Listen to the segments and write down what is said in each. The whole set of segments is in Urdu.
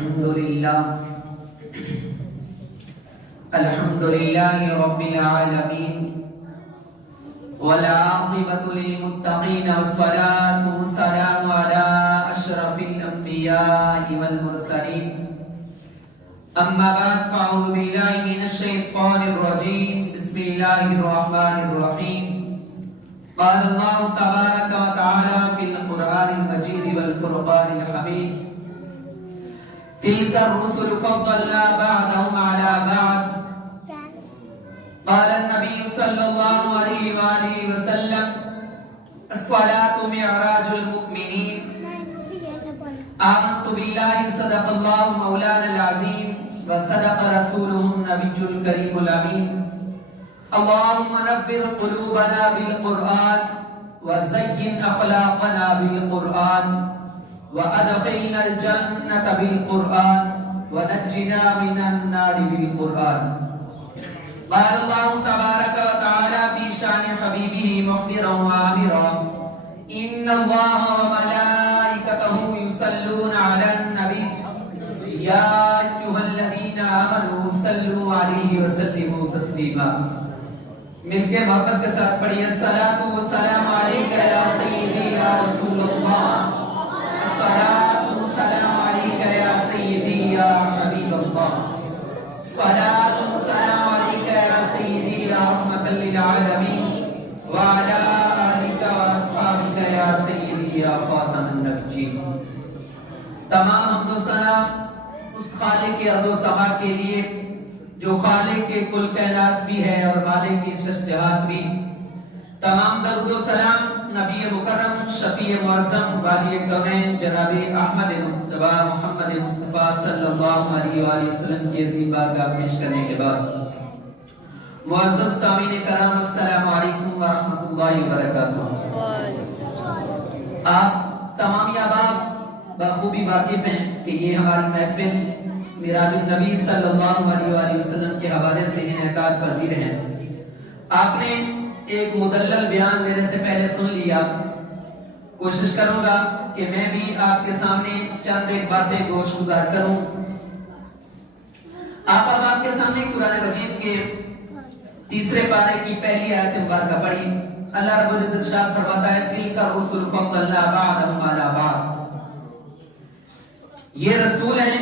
الحمد لله رب العالمين والعاقبة للمتقين والصلاة والسلام على أشرف الأنبياء والمرسلين أما بعد فأعوذ بالله من الشيطان الرجيم بسم الله الرحمن الرحيم قال الله تبارك وتعالى في القرآن المجيد والفرقان الحميد تلك الرسل فضلنا بعضهم على بعض قال النبي صلى الله عليه وآله وسلم الصلاة معراج المؤمنين آمنت بالله صدق الله مولانا العظيم وصدق رسوله النبي الكريم الأمين اللهم نبر قلوبنا بالقرآن وزين أخلاقنا بالقرآن وأدخلنا الجنة بالقرآن ونجنا من النار بالقرآن قال الله تبارك وتعالى في شأن حبيبه مخبرا وآمرا إن الله وملائكته يصلون على النبي يا أيها الذين آمنوا صلوا عليه وسلموا تسليما مل کے محبت کے ساتھ پڑھیے الصلاۃ والسلام علیک یا سیدی یا رسول اللہ الصلاۃ والسلام علیک یا سیدی یا حبیب اللہ الصلاۃ والسلام علیک یا سیدی یا رحمۃ للعالمین وعلی آلک واصحابک یا سیدی یا خاتم النبیین۔ تمام حمد و ثنا اس خالق ارض و سما کے لیے جو خالق کے کل کائنات بھی ہے اور مالک کی شجاعت بھی۔ تمام درود و سلام نبی مکرم شفیع معظم والی کونین جناب احمد مصطفیٰ محمد مصطفیٰ صلی اللہ علیہ وآلہ وسلم کی عظیم بارگاہ پیش کرنے کے بعد معزز سامعین کرام السلام علیکم ورحمۃ اللہ وبرکاتہ۔ آپ تمام احباب بخوبی واقف ہیں کہ یہ ہماری محفل معراج النبی صلی اللہ علیہ وآلہ وسلم کے حوالے سے انعقاد پذیر ہیں۔ آپ نے ایک مدلل بیان میرے سے پہلے سن لیا، کوشش کروں گا کہ میں بھی آپ کے سامنے چند ایک باتیں گوش گزار کروں۔ آپ کے سامنے قرآن مجید کے تیسرے پارے کی پہلی آیت مبارکہ پڑھی۔ اللہ رب العزت ارشاد فرماتا ہے تلک الرسل فضلنا بعضهم علی بعض، یہ رسول ہیں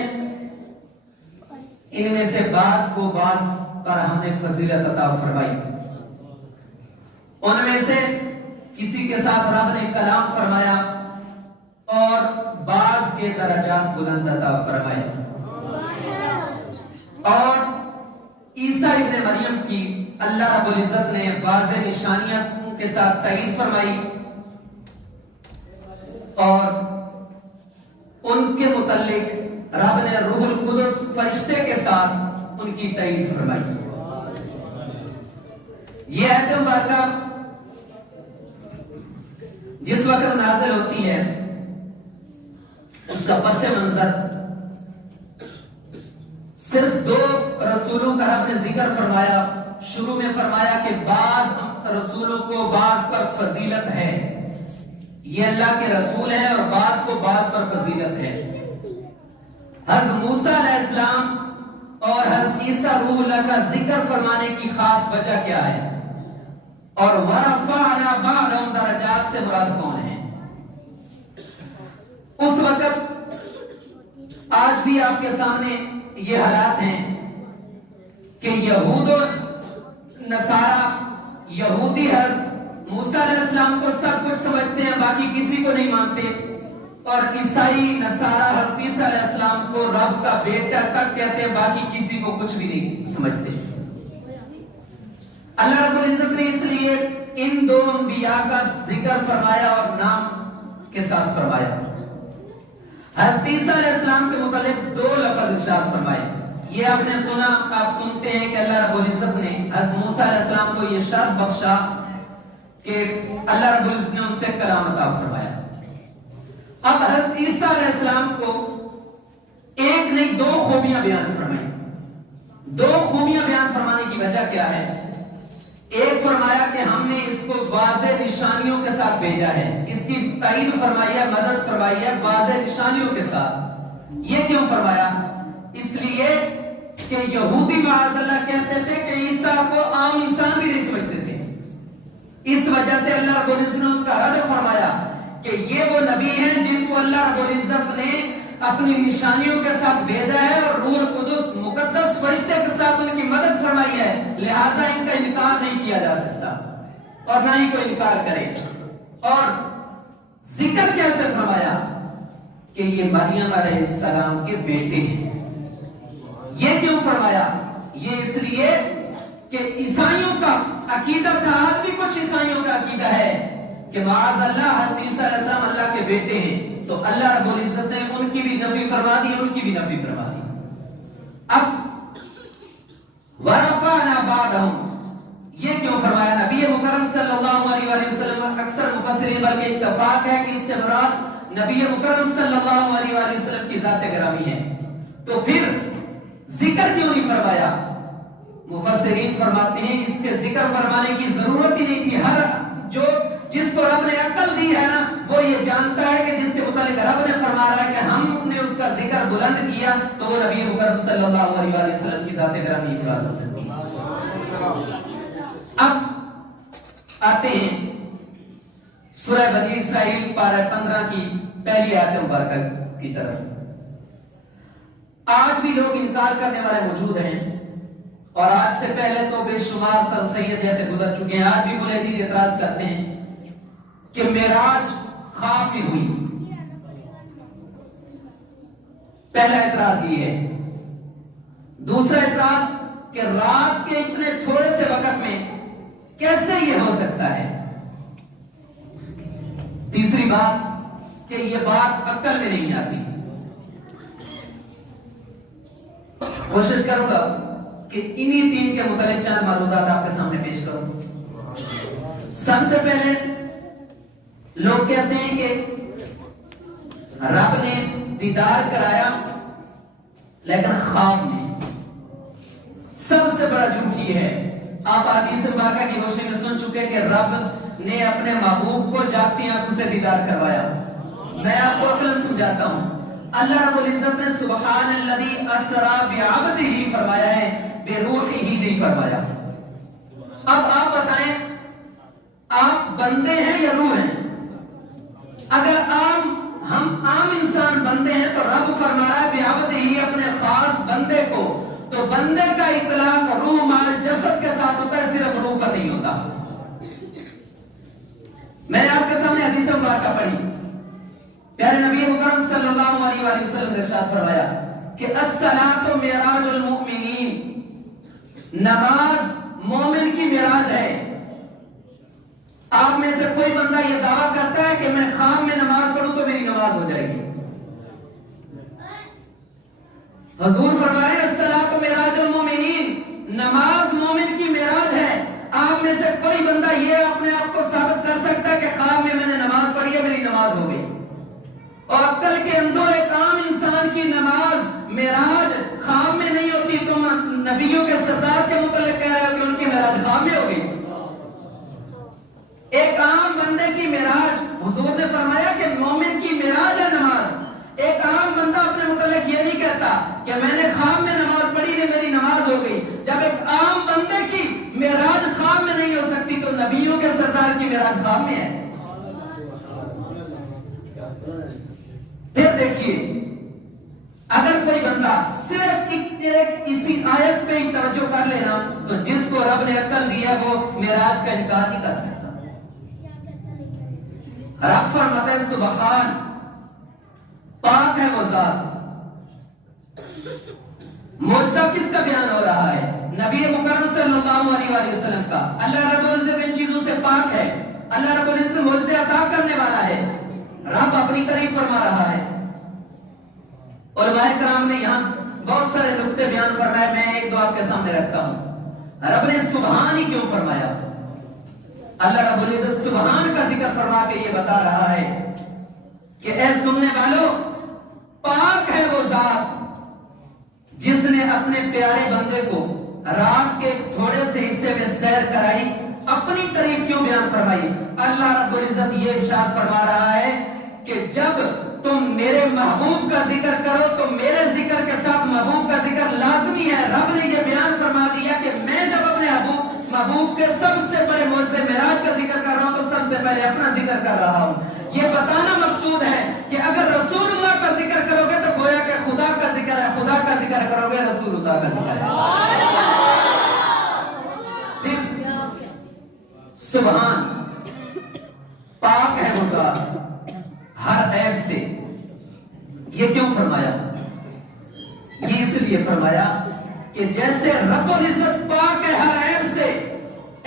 ان میں سے بعض کو بعض پر ہم نے فضیلت عطا فرمائی، ان میں سے کسی کے ساتھ رب نے کلام فرمایا اور بعض کے درجات بلند عطا فرمائے۔ اور عیسیٰ ابن مریم کی اللہ رب العزت نے واضح نشانیاں کے ساتھ تائید فرمائی اور ان کے متعلق رب نے روح القدس فرشتے کے ساتھ ان کی تائید فرمائی۔ یہ آیت مبارکہ جس وقت نازل ہوتی ہے اس کا پس منظر صرف دو رسولوں کا رب نے ذکر فرمایا۔ شروع میں فرمایا کہ بعض رسولوں کو بعض پر فضیلت ہے، یہ اللہ کے رسول ہیں اور بعض کو بعض پر فضیلت ہے۔ حضرت موسیٰ علیہ السلام اور حضرت عیسیٰ روح اللہ کا ذکر فرمانے کی خاص وجہ کیا ہے، اور وَرَفَعْنَا بَعْضَهُمْ دَرَجَاتٍ سے مراد کون ہے؟ اس وقت آج بھی آپ کے سامنے یہ حالات ہیں کہ یہود و نصارہ، یہودی حضرت موسیٰ علیہ السلام کو سب کچھ سمجھتے ہیں، باقی کسی کو نہیں مانتے، اور عیسائی نصارہ حضرت عیسیٰ علیہ السلام کو رب کا بیٹا تک کہتے ہیں، باقی کسی کو کچھ بھی نہیں سمجھتے۔ اللہ رب العزت نے اس لیے ان دو انبیاء کا ذکر فرمایا اور نام کے ساتھ فرمایا۔ حضرت عیسیٰ علیہ السلام کے متعلق دو لفظ ارشاد فرمائے۔ یہ آپ نے سنا، آپ سنتے ہیں کہ اللہ رب العزت نے حضرت موسیٰ علیہ السلام کو یہ شرف بخشا کہ اللہ رب العزت نے ان سے کلام عطا فرمایا۔ اب حضرت عیسیٰ علیہ السلام کو ایک نہیں دو خوبیاں بیان فرمائیں۔ دو خوبیاں بیان فرمانے کی وجہ کیا ہے؟ ایک فرمایا کہ ہم نے اس کو واضح نشانیوں کے ساتھ بھیجا ہے، اس کی تائید فرمائی ہے، مدد فرمائی ہے واضح نشانیوں کے ساتھ۔ یہ کیوں فرمایا؟ کہ یہودی معاذ اللہ کہتے تھے کہ عیسیٰ کو عام انسان بھی نہیں سمجھتے تھے. اس وجہ سے اللہ رب العزت نے ان کا رد فرمایا کہ یہ وہ نبی ہیں جن کو اللہ رب العزت نے اپنی نشانیوں کے ساتھ بھیجا ہے اور روح القدس مقدس فرشتے کے ساتھ ان کی مدد فرمائی ہے، لہٰذا ان کا انکار نہیں کیا جا سکتا اور نہ ہی کوئی انکار کرے. اور ذکر کیسے فرمایا کہ یہ مریم علیہ السلام کے بیٹے ہیں. یہ کیوں فرمایا؟ یہ اس لیے کہ عیسائیوں کا عقیدہ تھا، آج بھی کچھ عیسائیوں کا عقیدہ ہے کہ معاذ اللہ حضرت عیسیٰ علیہ السلام اللہ کے بیٹے ہیں. تو اللہ رب العزت نے ان کی بھی نفی فرما دی، ان کی بھی نفی فرما دی. اب وَرَفَعْنَا بَعْدَهُمْ یہ کیوں فرمایا؟ نبی مکرم صلی اللہ علیہ وآلہ وسلم، اکثر مفسرین بلکہ اتفاق ہے کہ اس سے مراد نبی مکرم صلی اللہ علیہ وآلہ وسلم کی ذات گرامی ہے. تو پھر ذکر کیوں نہیں فرمایا؟ مفسرین فرماتے ہیں اس کے ذکر فرمانے کی ضرورت ہی نہیں تھی. ہر جس کو رب نے عقل دی ہے نا، وہ یہ جانتا ہے کہ جس کے متعلق رب نے فرما رہا ہے کہ ہم نے اس کا ذکر بلند کیا تو وہ نبی مکرم صلی اللہ علیہ وآلہ وسلم کی ذات گرامی کی وجہ سے. اب آتے ہیں سورہ بنی اسرائیل پارہ 15 کی پہلی آیت مبارکہ کی طرف. آج بھی لوگ انکار کرنے والے موجود ہیں اور آج سے پہلے تو بے شمار سر سید جیسے گزر چکے ہیں. آج بھی ملحدین اعتراض کرتے ہیں کہ معراج خواب میں ہوئی. پہلا اعتراض یہ ہے. دوسرا اعتراض کہ رات کے اتنے تھوڑے سے وقت میں کیسے یہ ہو سکتا ہے. تیسری بات کہ یہ بات عقل میں نہیں آتی. کوشش کروں گا کہ انہی تین کے متعلق چند معلومات آپ کے سامنے پیش کروں. سب سے پہلے لوگ کہتے ہیں کہ رب نے دیدار کرایا لیکن خواب میں. سب سے بڑا جھوٹ یہ ہے. آپ حدیث مبارکہ کی روشنی میں سن چکے کہ رب نے اپنے محبوب کو جاگتی آنکھوں سے دیدار کروایا. میں آپ کو عقلاً سمجھاتا ہوں. اللہ رب العزت نے سبحان الذی اسری بعبدہ فرمایا ہے، بے روحہ نہیں فرمایا. اب آپ بتائیں آپ بندے ہیں یا روح ہیں؟ اگر ہم عام انسان بندے ہیں تو رب فرما رہا ہے بعبدہ اپنے خاص بندے کو. تو بندے کا اطلاق روح مال جسد کے ساتھ ہوتا ہے، صرف روح کا نہیں ہوتا. میں نے آپ کے سامنے حدیث مبارکہ پڑھی. پیارے نبی مکرم صلی اللہ علیہ وآلہ وسلم نے ارشاد فرمایا کہ الصلاۃ معراج المؤمنین، نماز مومن کی معراج ہے. آپ میں سے کوئی بندہ یہ دعویٰ کرتا ہے کہ میں خواب میں نماز پڑھوں تو میری نماز ہو جائے گی. حضور فرمائے الصلاۃ معراج المؤمنین، نماز مومن کی معراج ہے. آپ میں سے کوئی بندہ یہ اپنے آپ کو ثابت کر سکتا ہے کہ خواب میں نے نماز پڑھی ہے میری نماز ہو گئی. اور کل کے اندر ایک عام انسان کی نماز معراج خواب میں نہیں ہوتی. تم نبیوں کے سردار کے متعلق کہہ رہے ہو کہ ان کی معراج خواب میں ہو گئی. ایک عام بندے کی معراج، حضور نے فرمایا کہ مومن کی معراج ہے نماز. ایک عام بندہ اپنے متعلق یہ نہیں کہتا کہ میں نے خواب میں نماز پڑھی ہے میری نماز ہو گئی. جب ایک عام بندے کی معراج خواب میں نہیں ہو سکتی تو نبیوں کے سردار کی معراج خواب میں ہے. پھر دیکھیے اگر کوئی بندہ صرف اسی آیت پہ ہی توجہ کر لینا تو جس کو رب نے عقل دیا وہ معراج کا انکار نہیں کر سکتا. رب فرماتا ہے سبحان، پاک ہے وہ ذات. معجزہ کس کا بیان ہو رہا ہے؟ نبی مکرم صلی اللہ علیہ وآلہ وسلم کا. اللہ رب العزت ان چیزوں سے پاک ہے. اللہ رب العزت معجزے عطا کرنے والا ہے. رب اپنی تعریف فرما رہا ہے. علماء کرام نے یہاں بہت سارے نقطے بیان فرمائے، میں ایک دو آپ کے سامنے رکھتا ہوں. رب نے سبحان ہی کیوں فرمایا؟ اللہ رب العزت سبحان کا ذکر فرما کے یہ بتا رہا ہے کہ اے سننے والوں، پاک ہے وہ ذات جس نے اپنے پیارے بندے کو رات کے تھوڑے سے حصے میں سیر کرائی. اپنی تعریف کیوں بیان فرمائی؟ اللہ رب العزت یہ ارشاد فرما رہا ہے کہ جب تم میرے محبوب کا ذکر کرو تو میرے ذکر کے ساتھ محبوب کا ذکر لازمی ہے. رب رسول اللہ کا ذکر ہے. پھر سبحان، پاک ہے وہ ذات ہر عیب سے. یہ کیوں فرمایا؟ یہ اس لیے فرمایا کہ جیسے رب العزت پاک ہے ہر عیب سے،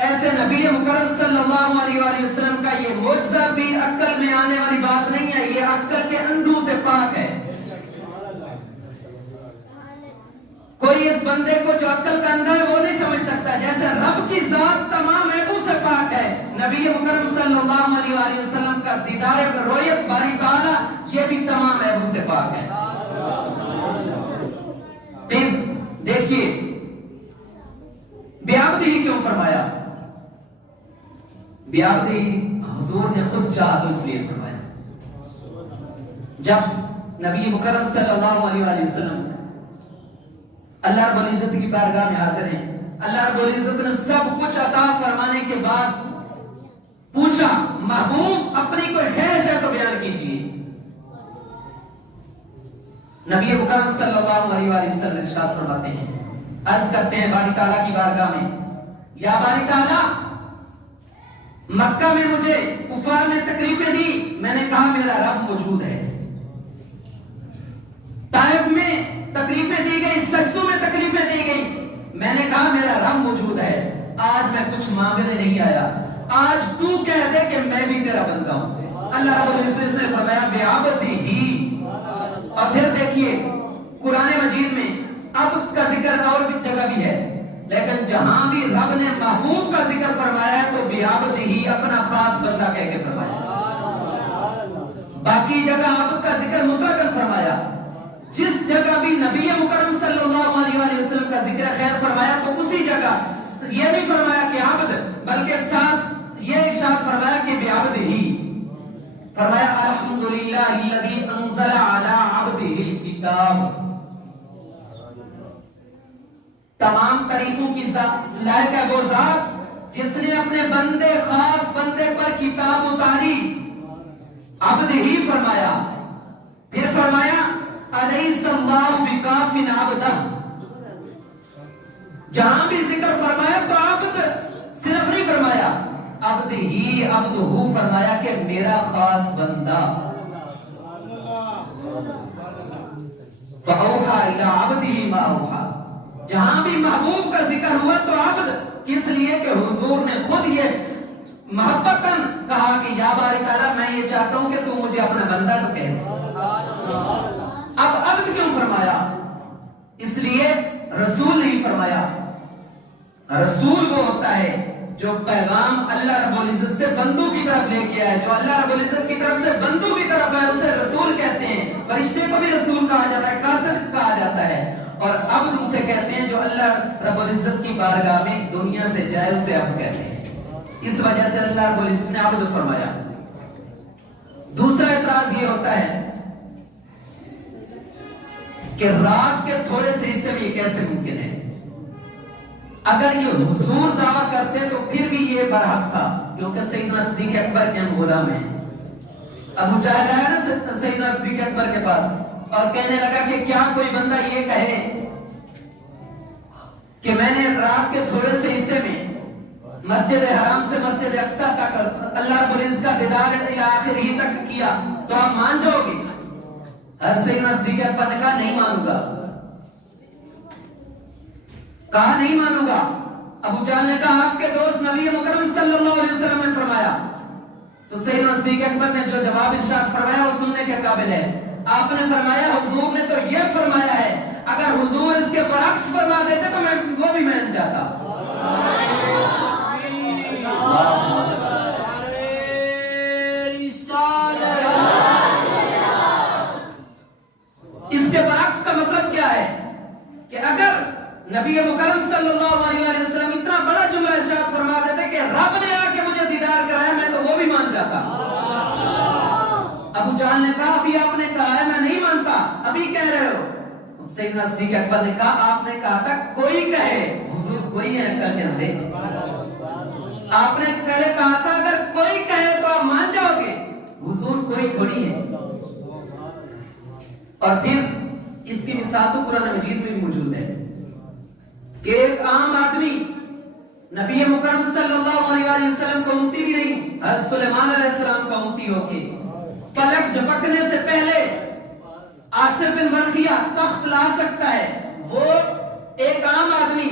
ایسے نبی مکرم صلی اللہ علیہ وآلہ وسلم کا یہ معجزہ بھی عقل میں آنے والی بات نہیں ہے، یہ عقل کے اندھوں سے پاک ہے. کوئی اس بندے کو جو عقل کا اندھا ہے وہ نہیں سمجھ سکتا. جیسے رب کی ذات تمام عیبوں سے پاک ہے، نبی مکرم صلی اللہ علیہ وآلہ وسلم کا دیدار رؤیت باری تعالیٰ یہ بھی تمام عیبوں سے پاک ہے. پھر دیکھیے بیابدی کیوں فرمایا؟ بیابدی حضور نے خود چاہا تو اس لیے فرمایا. جب نبی مکرم صلی اللہ علیہ وآلہ وسلم اللہ رب العزت کی بارگاہ میں حاضر ہیں، اللہ رب العزت نے سب کچھ عطا فرمانے کے بعد پوچھا محبوب اپنی کوئی خواہش ہے تو بیان کیجیے. نبی مکرم صلی اللہ علیہ وآلہ وسلم ارشاد فرماتے ہیں، عرض کرتے ہیں باری تعالیٰ کی بارگاہ میں، یا باری تعالیٰ مکہ میں مجھے کفار نے تکلیفیں دی، میں نے کہا میرا رب موجود ہے. طائف میں تکلیفیں دی گئی، سجدوں میں تکلیفیں دی گئی، میں نے کہا میرا رب موجود ہے. آج میں کچھ مانگنے نہیں آیا، آج تو کہہ دے کہ میں بھی تیرا بندہ ہوں. اللہ رب العزت نے فرمایا بیابدی ہی. اور پھر دیکھیے قرآن مجید میں اب کا ذکر اور بھی جگہ بھی ہے، لیکن جہاں بھی رب نے محبوب کا ذکر فرمایا ہے تو بیابدی ہی اپنا خاص بندہ کہہ کے فرمایا. باقی جگہ اب کا ذکر مطلقاً فرمایا. جس جگہ بھی نبی مکرم صلی اللہ علیہ وآلہ وسلم کا ذکر خیر فرمایا تو اسی جگہ یہ نہیں فرمایا کہ عبد، بلکہ ساتھ یہ ارشاد فرمایا کہ بعبد ہی. فرمایا الحمدللہ الذی انزل علی عبدہ الکتاب. تمام تعریفوں کی لائق ہے وہ ذات جس نے اپنے بندے خاص بندے پر کتاب اتاری. عبد ہی فرمایا. پھر فرمایا الیس اللہ بکاف عبدہ. جہاں بھی ذکر فرمایا تو عبد صرف نہیں فرمایا، عبد ہی عبد ہو فرمایا کہ میرا خاص بندہ. فأوحى إلى عبده ما أوحى. جہاں بھی محبوب کا ذکر ہوا تو عبد، کس لیے کہ حضور نے خود یہ محبتاً کہا کہ یا باری تعالیٰ میں یہ چاہتا ہوں کہ تو مجھے اپنا بندہ تو کہہ دے. اب عبد کیوں فرمایا؟ اس لیے رسول نہیں فرمایا. رسول وہ ہوتا ہے جو پیغام اللہ رب العزت سے بندوں کی طرف لے کے آئے، جو اللہ رب العزت کی طرف سے بندوں کی طرف آئے اسے رسول کہتے ہیں. فرشتے کو بھی رسول کہا جاتا ہے، قاصد کہا جاتا ہے. اور عبد اسے کہتے ہیں جو اللہ رب العزت کی بارگاہ میں دنیا سے جائے اسے عبد کہتے ہیں. اس وجہ سے اللہ رب العزت نے عبد فرمایا. دوسرا اعتراض یہ ہوتا ہے کہ رات کے تھوڑے سے حصے میں یہ کیسے ممکن ہے؟ اگر یہ حضور دعویٰ کرتے تو پھر بھی یہ برحق تھا، کیونکہ سیدنا صدیق اکبر کے ہم غلام ہیں. ابو جہل آیا نا سیدنا صدیق اکبر کے پاس اور کہنے لگا کہ کیا کوئی بندہ یہ کہے کہ میں نے رات کے تھوڑے سے حصے میں مسجد حرام سے مسجد اقصی تک اللہ رب العزت کا دیدار الی آخرہ تک کیا تو آپ مان جاؤ گے؟ سیدنا صدیق اکبر نے کہا نہیں مانوں گا. کہا نہیں مانوں گا. ابو جہل نے کہا آپ کے دوست نبی مکرم صلی اللہ علیہ وسلم نے فرمایا. تو سیدنا صدیق اکبر نے جو جواب ارشاد فرمایا وہ سننے کے قابل ہے. آپ نے فرمایا حضور نے تو یہ فرمایا ہے، اگر حضور اس کے برعکس فرما دیتے تو میں وہ بھی مان جاتا. اس کے برعکس کا مطلب کیا ہے کہ اگر نبی مکرم صلی اللہ علیہ وسلم اتنا بڑا جملہ ارشاد فرما دیتے کہ رب نے آ کے مجھے دیدار کرایا میں تو وہ بھی مان جاتا. ابو جہل نے کہا ابھی آپ نے کہا ہے میں نہیں مانتا، ابھی کہہ رہے ہو. سیدنا صدیق اکبر نے کہا آپ نے کہا تھا کوئی کہے. حضور کوئی ہے کر کے دے. آپ نے پہلے کہا تھا اگر کوئی کہے تو آپ مان جاؤ گے. حضور کوئی تھوڑی ہے. اور پھر اس کی مثال تو قرآن مجید میں بھی موجود ہے. کہ ایک عام آدمی نبی مکرم صلی اللہ علیہ وسلم کو امتی بھی نہیں، حضرت سلیمان علیہ السلام کا امتی ہو کے پلک جھپکنے سے پہلے آصف بن برقیہ تخت لا سکتا ہے، وہ ایک عام آدمی،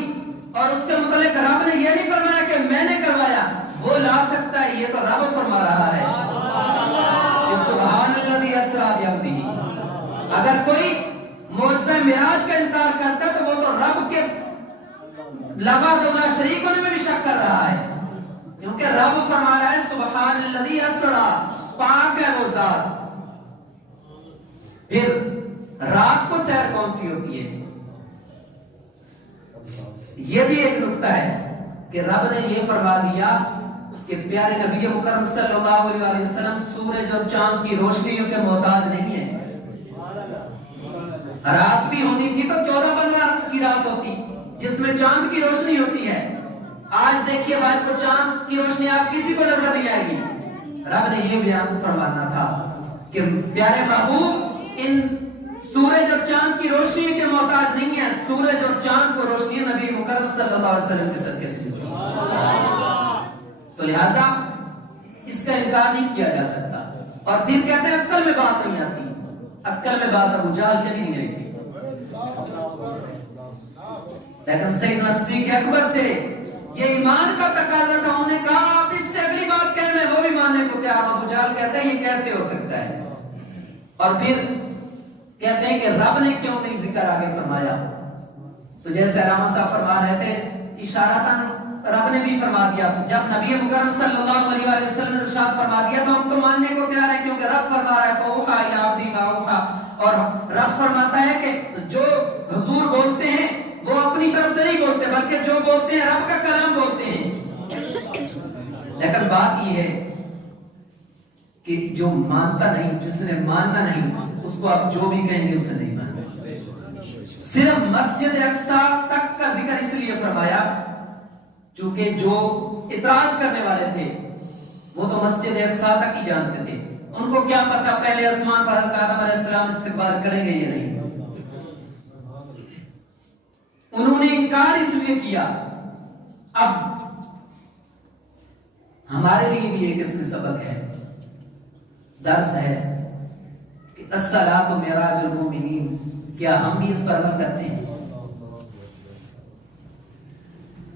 اور اس کے متعلق رب نے یہ نہیں فرمایا کہ میں نے کروایا، وہ لا سکتا ہے، یہ تو رب فرما رہا ہے سبحان الذی اسریٰ بعبدہ۔ اگر کوئی معجزہ معراج کا انکار کرتا ہے تو وہ تو رب کے لوا دولا شریک ہونے میں بھی شک کر رہا ہے، کیونکہ رب فرما رہا ہے سبحان الذی اسریٰ، پاک ہے وہ ذات۔ پھر رات کو سیر کون سی ہوتی ہے؟ یہ بھی ایک نقطہ ہے کہ رب نے یہ فرما دیا کہ پیارے نبی مکرم صلی اللہ علیہ وسلم سورج اور چاند کی روشنیوں کے محتاج نہیں ہیں۔ رات بھی ہونی تھی تو 14-15 کی رات ہوتی جس میں چاند کی روشنی ہوتی ہے۔ آج دیکھیے بھائی کو چاند کی روشنی آپ کسی کو نظر نہیں آئے گی۔ رب نے یہ بیان فرمانا تھا کہ پیارے محبوب ان سورج اور چاند کی روشنی کے محتاج نہیں ہے، سورج اور چاند کو روشنی نبی مکرم صلی اللہ علیہ وسلم کے صدقے سے ملتی ہے۔ تو لہذا اس کا انکار نہیں کیا جا سکتا۔ اور پھر کہتے ہیں عقل میں بات نہیں آتی، عقل میں بات ابو جہل کے نہیں رہی تھی، لیکن سیدنا صدیق اکبر تھے، یہ ایمان کا تقاضا تھا، انہوں نے کہا اب اس سے اگلی بات کہنے وہ بھی ماننے کو تیار۔ ابو جہل کہتے ہیں یہ کیسے ہو سکتا ہے؟ اور پھر کہتے ہیں کہ رب نے کیوں نہیں ذکر آگے فرمایا؟ تو جیسے علامہ صاحب فرما رہے تھے اشارتاً رب نے بھی فرما دیا، جب نبی مکرم صلی اللہ علیہ وسلم نے ارشاد فرما دیا تو ہم تو ماننے کو تیار ہیں، کیونکہ رب فرما رہا ہے فَأَوْحَىٰ إِلَىٰ عَبْدِهِ مَا أَوْحَىٰ، اور رب فرماتا ہے کہ جو حضور بولتے ہیں وہ اپنی طرف سے نہیں بولتے بلکہ جو بولتے ہیں رب کا کلام بولتے ہیں۔ لیکن بات یہ ہے کہ جو مانتا نہیں، جس نے ماننا نہیں، اس کو آپ جو بھی کہیں گے اسے نہیں ماننا۔ صرف مسجد اقصیٰ تک کا ذکر اس لیے فرمایا چونکہ جو اعتراض کرنے والے تھے وہ تو مسجد اقصیٰ تک ہی جانتے تھے، ان کو کیا پتا پہلے آسمان پر حضرت آدم علیہ السلام استقبال کریں گے یا نہیں، انہوں نے انکار اس لیے کیا۔ اب ہمارے لیے بھی ایک اس میں سبق ہے، درس ہے کہ الصلاۃ معراج المومنین، کیا ہم بھی اس پر عمل کرتے ہیں؟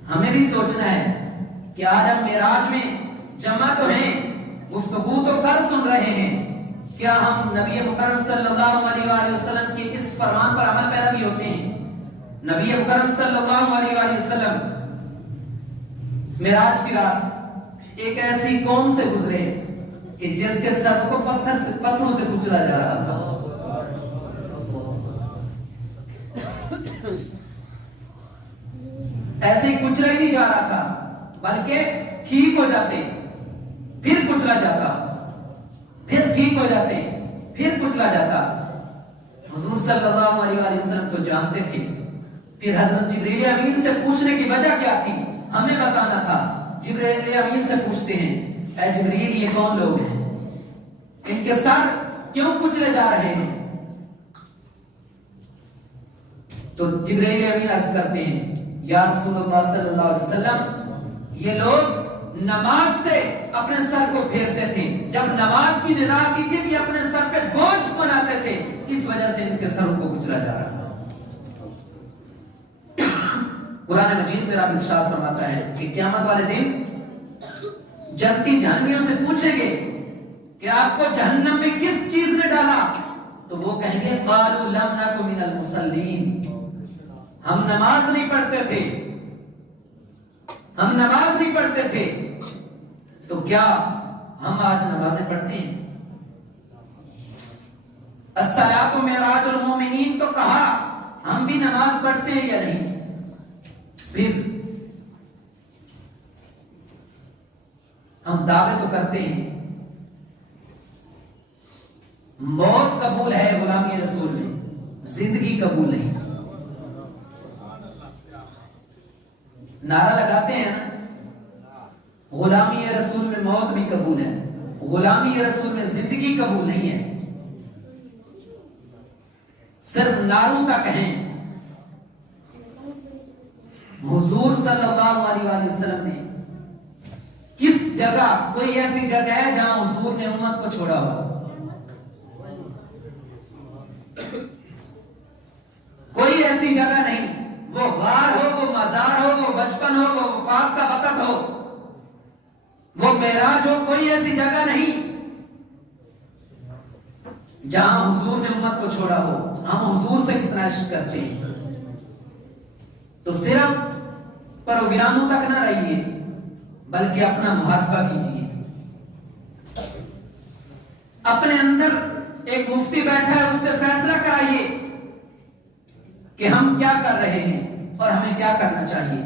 ہمیں بھی سوچنا ہے کہ آج ہم معراج میں جمع تو ہیں، گفتگو تو کر سن رہے ہیں، کیا ہم نبی مکرم صلی اللہ علیہ وسلم کے اس فرمان پر عمل پیرا بھی ہوتے ہیں؟ نبی مکرم صلی اللہ علیہ وسلم معراج کی رات ایک ایسی قوم سے گزرے کہ جس کے سر کو پتھروں سے کچلا جا رہا تھا، ایسے ہی کچلا ہی نہیں جا رہا تھا بلکہ ٹھیک ہو جاتے، پھر کچلا جاتا، پھر ٹھیک ہو جاتے، پھر کچلا جاتا۔ حضور صلی اللہ علیہ وسلم تو جانتے تھے، پھر حضرت جبریل امین سے پوچھنے کی وجہ کیا تھی ہمیں بتانا تھا۔ جبریل امین سے پوچھتے ہیں اے جبریل یہ کون لوگ ہیں، ان کے سر کیوں کچلے جا رہے ہیں؟ تو جبریل امین عرض کرتے ہیں یا رسول اللہ صلی اللہ علیہ وسلم یہ لوگ نماز سے اپنے سر کو پھیرتے تھے، جب نماز کی ندا کی تھی کہ اپنے سر پہ بوجھ بناتے تھے، اس وجہ سے ان کے سروں کو کچلا جا رہا تھا۔ قرآن مجید میں رب ارشاد فرماتا ہے کہ قیامت والے دن جنتی جہنمیوں سے پوچھیں گے کہ آپ کو جہنم میں کس چیز نے ڈالا، تو وہ کہیں گے قالوا لم نک من المصلین، ہم نماز نہیں پڑھتے تھے، ہم نماز نہیں پڑھتے تھے۔ تو کیا ہم آج نمازیں پڑھتے ہیں؟ الصلاۃ معراج المومنین تو کہا، ہم بھی نماز پڑھتے ہیں یا نہیں؟ پھر ہم دعوے تو کرتے ہیں موت قبول ہے غلامی رسول میں، زندگی قبول نہیں۔ نعرہ لگاتے ہیں نا غلامی رسول میں موت بھی قبول ہے، غلامی رسول میں زندگی قبول نہیں ہے۔ صرف نعروں کا کہیں، حضور صلی اللہ علیہ وآلہ وسلم نے کس جگہ، کوئی ایسی جگہ ہے جہاں حضور نے امت کو چھوڑا ہو؟ کوئی ایسی جگہ نہیں، وہ غار ہو، وہ مزار ہو، وہ بچپن ہو، وہ وفات کا وقت ہو، وہ معراج ہو، کوئی ایسی جگہ نہیں جہاں حضور نے امت کو چھوڑا ہو۔ ہم حضور سے کتنا عشق کرتے ہیں، تو صرف پروگراموں تک نہ رہیے بلکہ اپنا محاسبہ کیجیے۔ اپنے اندر ایک مفتی بیٹھا ہے، اس سے فیصلہ کرائیے کہ ہم کیا کر رہے ہیں اور ہمیں کیا کرنا چاہیے۔